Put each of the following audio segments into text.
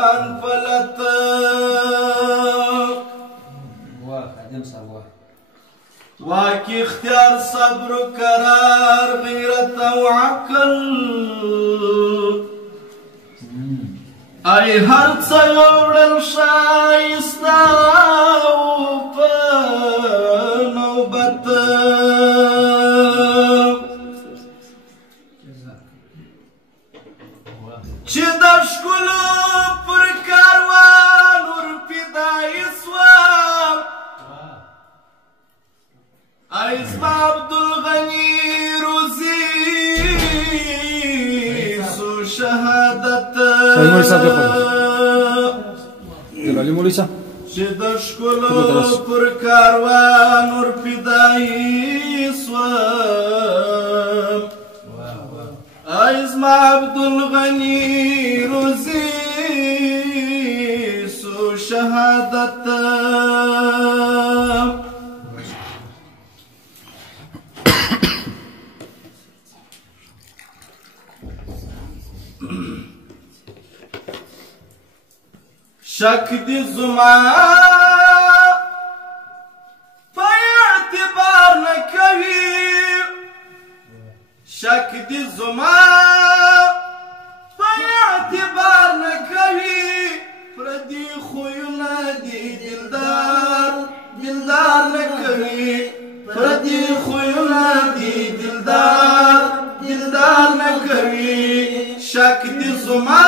جهان فلت واك اختیار صبر و قرار غیرت او عقل ای هر څه وړل ښایسته او په نوبت چې د ښکلو پر کاروان ورپیدایي سوم ای زما عبدالغني روزي سو شهادت چې د ښکلو پر کاروان ورپیدایي سوم ای زما عبدالغني روزي سو شهادت شک دی زما په اعتبار نه کوي شک دی زما په اعتبار نه کوي پردي خویونه دي دلدار دلدار نه کوي پردي خویونه دي دلدار دلدار نه کوي شک دی زما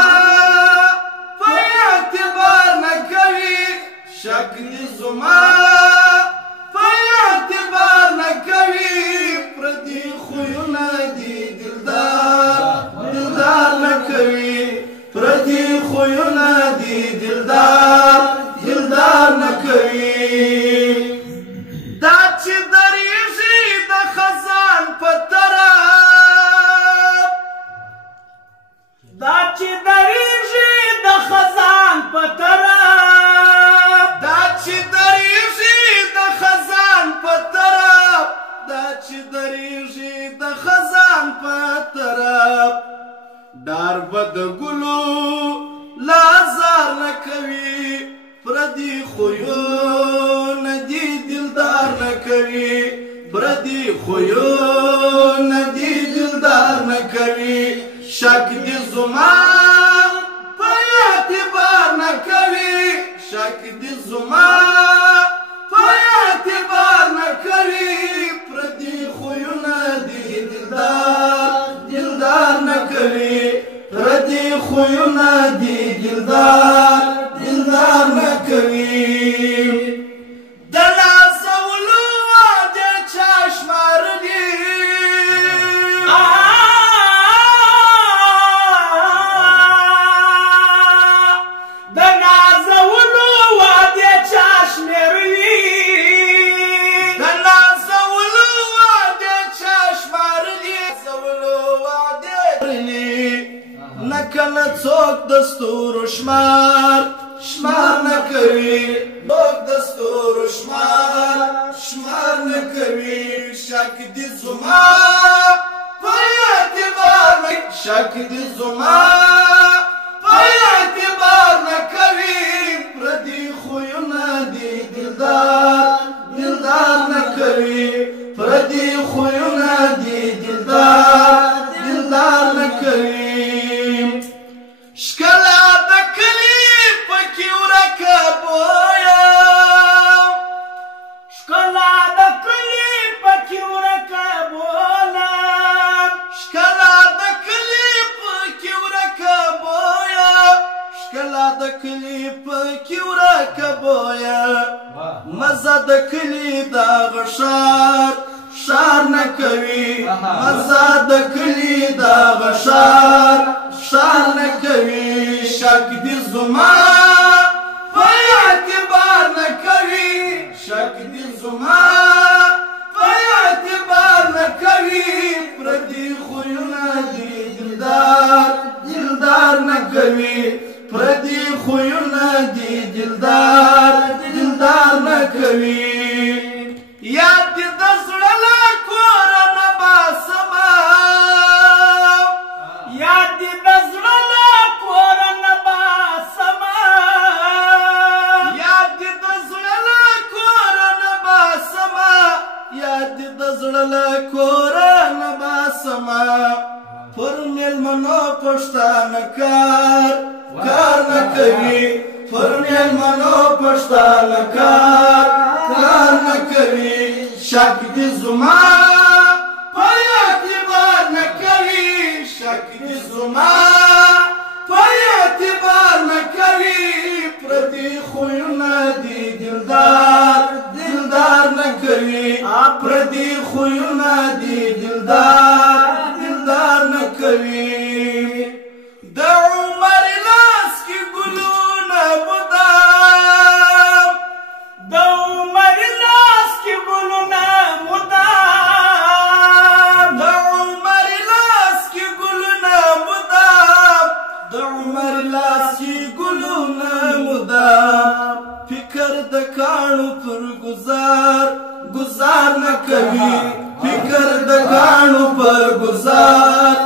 شک دی زما په اعتبار نه کوي پردي خویونه دي دلدار دلدار نه کوي پردي خویونه دي دلدار دلدار نه کوي دا چې درېږي د خزان په طرف دا چې درېږي د خزان په طرف دار بد ګلو لازار نه کوي پردي خویونه دي دلدار نه کوي پردي خویونه دي دلدار نه کوي شک دی زما په اعتبار نه کوي شک دی زما په اعتبار نه کوي پردي خویونه دي دلدار دلدار نه کوي پردي خویونه دي دلدار دلدار نه کوي د نازولو واده چا شمارلي د نازولو واده چا شمارلي د نازولو واده چا شمارلي زولو واده نکله څوک د ستورو شمار شمار نه کوي څوک د ستورو شمار شمار نه کوي شک دی زما په اعتبار نه شک دی زما په اعتبار نه کوي پردي خویونه دي دلدار دلدار نه کوي پردي خویونه دي دلدار دلدار نه کوي شکلا د کلي پکې ورکه بویا شکلا د کلي پکې ورکه بولا شکلا د کلي پکې ورکه بویا شکلا د کلي پکې ورکه بویا مزه د کلي د غشار شار نه کوي مزه د کلي د غشار شار نه کوي شک دی زما په اعتبار نه کوي شک دی زما په اعتبار نه کوي پردي خویونه دي دلدار دلدار نه کوي پردي خویونه دي دلدار دلدار نه کوي یاد دې د زړه له کوره نه باسمه یاد دې د زړه له کوره نه باسمه والا کار نه کوي شک دې زما په اعتبار نه کوي شک دې زما په اعتبار نه کوي پردي خویونه دي دلدار نه کوي پردي خویونه دي دلدار نه کوي د عمر لاس کې ګلونه مدام د عمر لاس کې ګلونه مدام د عمر لاس کې ګلونه مدام د عمر لاس کې ګلونه مدام فکر د کاڼو پر گزار نه کوي فکر د کاڼو پر گزار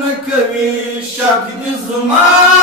نه کوي شک دې زما